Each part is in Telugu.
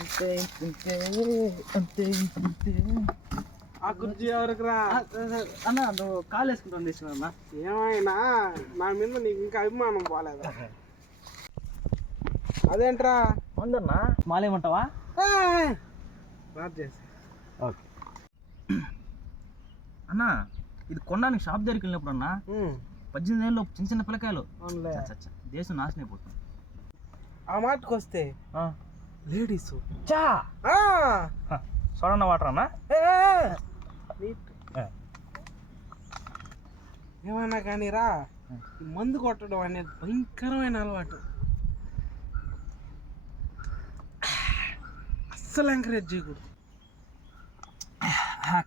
అంతే ఇంతే అంతే ఇంతే. ఆ కుర్చీ ఎవరికి రా అన్న నువ్వు కాలు వేసుకుంటాను తీసుకున్నా. ఏమైనా నా మీద నీకు ఇంకా అభిమానం పోలేదా? అదేంట్రా ఉందన్నా మాలేమంటావా? రాజు చేసి ఓకే అన్నా, ఇది కొనడానికి షాప్ దగ్గరికి వెళ్ళినప్పుడు అన్నా 18 ఏళ్ళు చిన్న చిన్న పిల్లకాయలు దేశం నాశనం అయిపోతుంది. ఆ మాటకు వస్తే లేడీస్ చా సోడన్న వాటర్ అన్నా. ఏమన్నా కానీ రా, ఈ మందు కొట్టడం అనేది భయంకరమైన అలవాటు. అస్సలు ఎంకరేజ్ చేయకూడదు.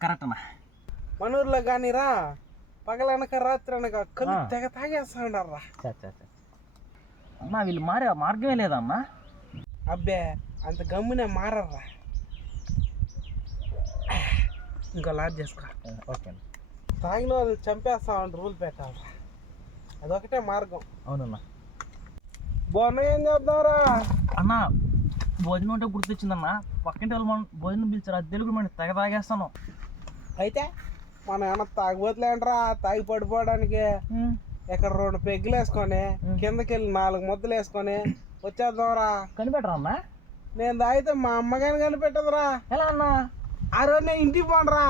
కరెక్ట్ అన్నా. మన ఊర్లో కానీ రా, పగలనక రాత్రి అనక కళ్ళు తెగ తాగేస్తా ఉండారా. అన్నా వీళ్ళు మారే మార్గమే లేదా అన్నా? అబ్బే అంత గమ్మునే మారర్రా. ఇంకో లాడ్ చేసుకో. ఓకే తాగిన వాళ్ళు చంపేస్తామని రూల్ పెట్టాలరా, అదొకటే మార్గం. అవునన్నా. బొన్న ఏం చేద్దాంరా అన్నా, భోజనం అంటే గుర్తొచ్చిందన్నా. పక్కింటి వాళ్ళు మనం భోజనం పిలిచారు, అది తెలుగు మనం తెగ తాగేస్తాను. అయితే మనం ఏమన్నా తాగిపోతులేంట్రా, తాగి పడిపోవడానికి ఇక్కడ 2 పెగ్గులు వేసుకొని కిందకి వెళ్ళి 4 ముద్దలు వేసుకొని వచ్చేద్దాంరా. కనిపెట్టరా అన్నా? నేను తాగితే మా అమ్మగాని కనిపెట్టదురా. ఎలా అన్నా? ఆ రోజు నేను ఇంటికి పోనరా.